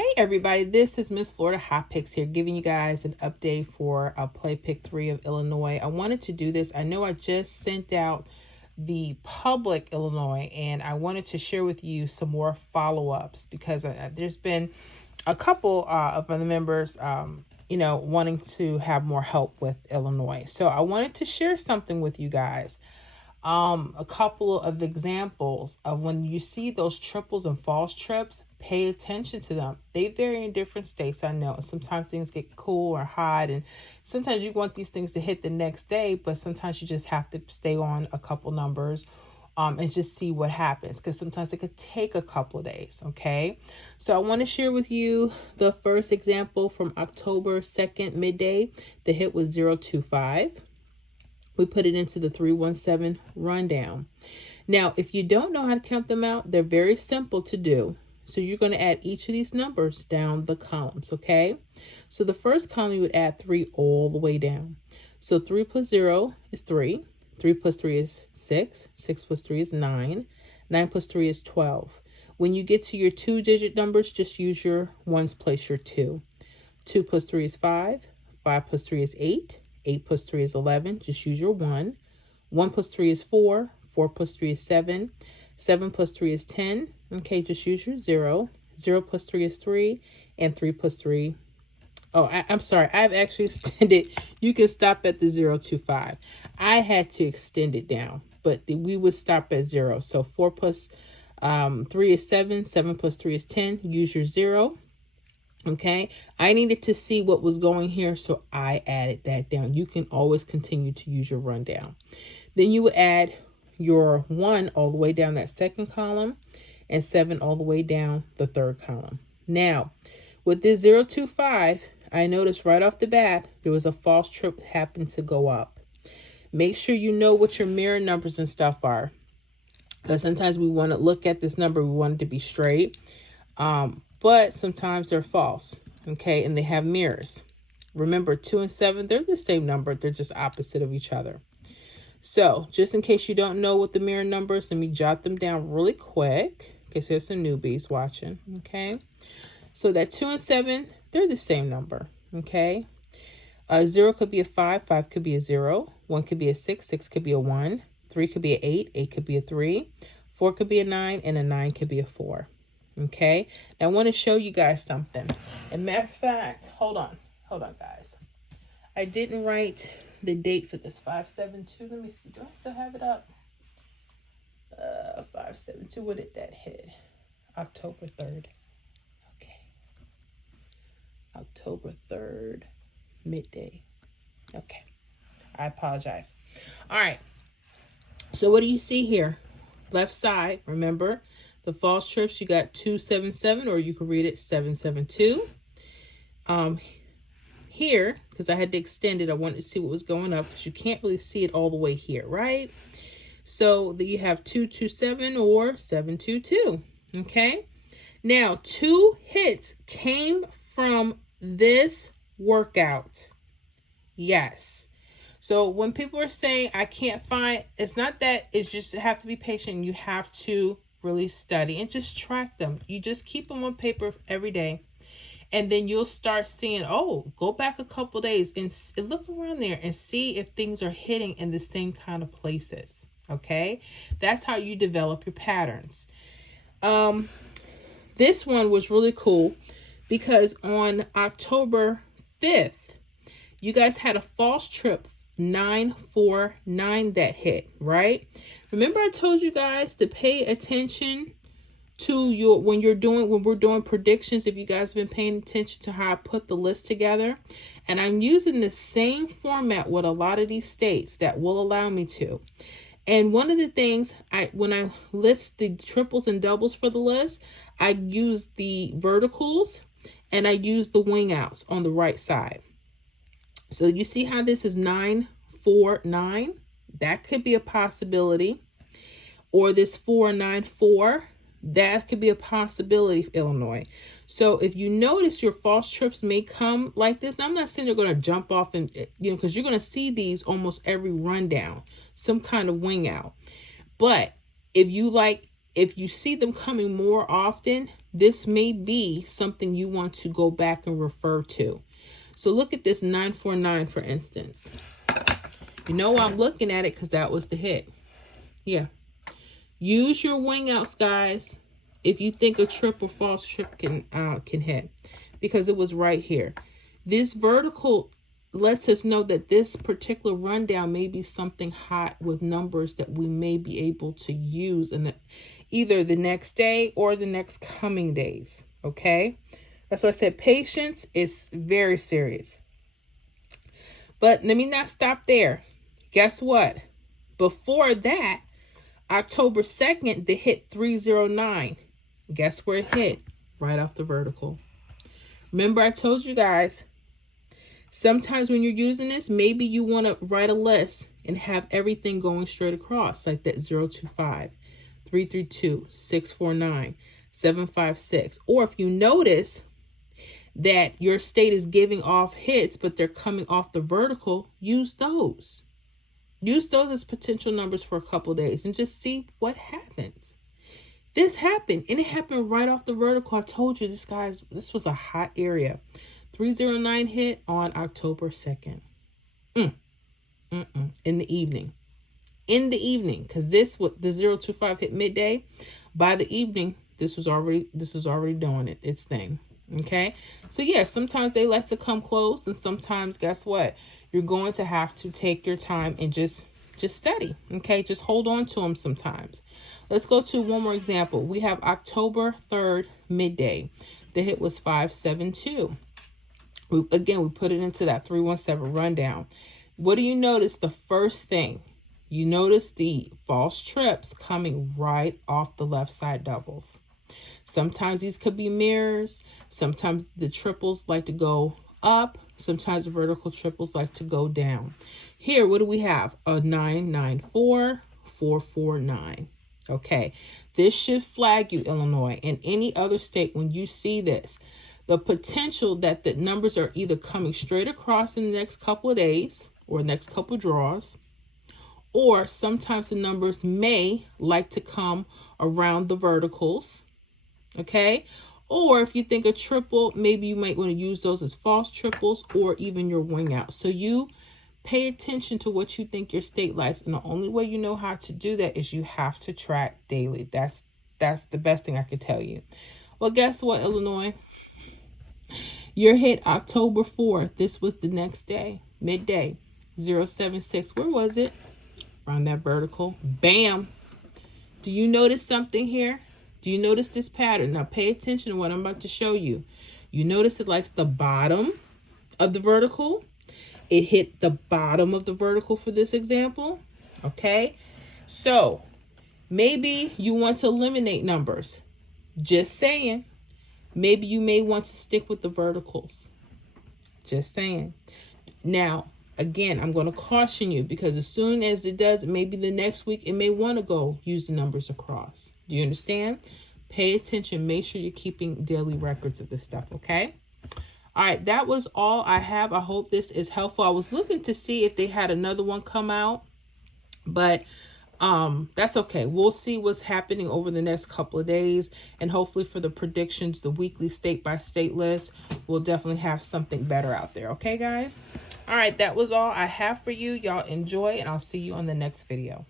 Hey everybody, this is Miss Florida Hot Picks here, giving you guys an update for Play Pick 3 of Illinois. I wanted to do this. I know I just sent out the public Illinois, and I wanted to share with you some more follow-ups because there's been a couple of the members, wanting to have more help with Illinois. So I wanted to share something with you guys. A couple of examples of when you see those triples and false trips, pay attention to them. They vary in different states, I know. Sometimes things get cool or hot, and sometimes you want these things to hit the next day, but sometimes you just have to stay on a couple numbers and just see what happens, because sometimes it could take a couple of days, okay? So I want to share with you the first example from October 2nd, midday. The hit was 025. We put it into the 317 rundown. Now, if you don't know how to count them out, they're very simple to do. So you're going to add each of these numbers down the columns, okay? So the first column, you would add 3 all the way down. So 3 plus 0 is 3. 3 plus 3 is 6. 6 plus 3 is 9. 9 plus 3 is 12. When you get to your 2-digit numbers, just use your ones, place your 2. 2 plus 3 is 5. 5 plus 3 is 8. 8 plus 3 is 11. Just use your 1. 1 plus 3 is 4. 4 plus 3 is 7. 7 plus 3 is 10. Okay, just use your 0. 0 plus 3 is 3. And 3 plus 3. Oh, I'm sorry. I've actually extended. You can stop at the 025. I had to extend it down, but we would stop at 0. So 4 plus 3 is 7. 7 plus 3 is 10. Use your 0. Okay, I needed to see what was going here, so I added that down. You can always continue to use your rundown. Then you would add your 1 all the way down that second column and 7 all the way down the third column. Now, with this 025, I noticed right off the bat, there was a false trip happened to go up. Make sure you know what your mirror numbers and stuff are, because sometimes we want to look at this number, we want it to be straight. But sometimes they're false, okay, and they have mirrors. Remember, 2 and 7, they're the same number. They're just opposite of each other. So just in case you don't know what the mirror numbers, let me jot them down really quick in case we have some newbies watching, okay? So that 2 and 7, they're the same number, okay? 0 could be a 5, 5 could be a 0, 1 could be a 6, 6 could be a 1, 3 could be a 8, 8 could be a 3, 4 could be a 9, and a 9 could be a 4. Okay, now I want to show you guys something. As a matter of fact, hold on, guys. I didn't write the date for this 572. Let me see. Do I still have it up? 572. What did that hit? October 3rd. Okay. October 3rd, midday. Okay. I apologize. All right. So what do you see here? Left side, remember? The false trips, you got 277, or you could read it 772. Here, because I had to extend it, I wanted to see what was going up, because you can't really see it all the way here, right? So you have 227 or 722, okay? Now, 2 hits came from this workout. Yes. So when people are saying, I can't find, it's not that, it's just you have to be patient. You have to really study and just track them. You just keep them on paper every day, and then you'll start seeing, oh, go back a couple days and look around there and see if things are hitting in the same kind of places. Okay, that's how you develop your patterns. This one was really cool because on October 5th, you guys had a false trip 949 that hit, right? Remember I told you guys to pay attention to when we're doing predictions, if you guys have been paying attention to how I put the list together. And I'm using the same format with a lot of these states that will allow me to. And one of the things, when I list the triples and doubles for the list, I use the verticals and I use the wing outs on the right side. So you see how this is 949? That could be a possibility. Or this 494, that could be a possibility, Illinois. So if you notice your false trips may come like this, I'm not saying you're going to jump off and, because you're going to see these almost every rundown, some kind of wing out. But if you like If you see them coming more often, this may be something you want to go back and refer to. So look at this 949, for instance. You know I'm looking at it because that was the hit. Yeah. Use your wing outs, guys, if you think a trip or false trip can hit, because it was right here. This vertical lets us know that this particular rundown may be something hot with numbers that we may be able to use in either the next day or the next coming days. Okay, that's why I said patience is very serious. But let me not stop there. Guess what? Before that, October 2nd, they hit 309. Guess where it hit? Right off the vertical. Remember, I told you guys, sometimes when you're using this, maybe you want to write a list and have everything going straight across, like that 025, 332, 649, 756. Or if you notice that your state is giving off hits, but they're coming off the vertical, use those. Use those as potential numbers for a couple days and just see what happens. This happened, and it happened right off the vertical. I told you this was a hot area. 309 hit on October 2nd. In the evening. In the evening, because the 025 hit midday. By the evening, this was already doing its thing. Okay, so yeah, sometimes they like to come close, and sometimes, guess what? You're going to have to take your time and just study. Okay, just hold on to them sometimes. Let's go to one more example. We have October 3rd midday. The hit was 572. Again, we put it into that 317 rundown. What do you notice? The first thing you notice, the false trips coming right off the left side doubles. Sometimes these could be mirrors. Sometimes the triples like to go up. Sometimes the vertical triples like to go down. Here, what do we have? A 994, 449. Okay, this should flag you, Illinois, and any other state when you see this. The potential that the numbers are either coming straight across in the next couple of days or next couple of draws, or sometimes the numbers may like to come around the verticals. Okay, or if you think a triple, maybe you might want to use those as false triples or even your wing out. So you pay attention to what you think your state likes, and the only way you know how to do that is you have to track daily. That's the best thing I could tell you. Well, guess what, Illinois? Your hit October 4th. This was the next day, midday, 076. Where was it? Around that vertical. Bam. Do you notice something here? Do you notice this pattern? Now pay attention to what I'm about to show you. You notice it likes the bottom of the vertical. It hit the bottom of the vertical for this example. Okay. So maybe you want to eliminate numbers. Just saying. Maybe you may want to stick with the verticals. Just saying. Now, again, I'm going to caution you because as soon as it does, maybe the next week, it may want to go use the numbers across. Do you understand? Pay attention. Make sure you're keeping daily records of this stuff, okay? All right, that was all I have. I hope this is helpful. I was looking to see if they had another one come out, but that's okay. We'll see what's happening over the next couple of days, and hopefully for the predictions, the weekly state by state list, we'll definitely have something better out there. Okay, guys? All right, that was all I have for you. Y'all enjoy, and I'll see you on the next video.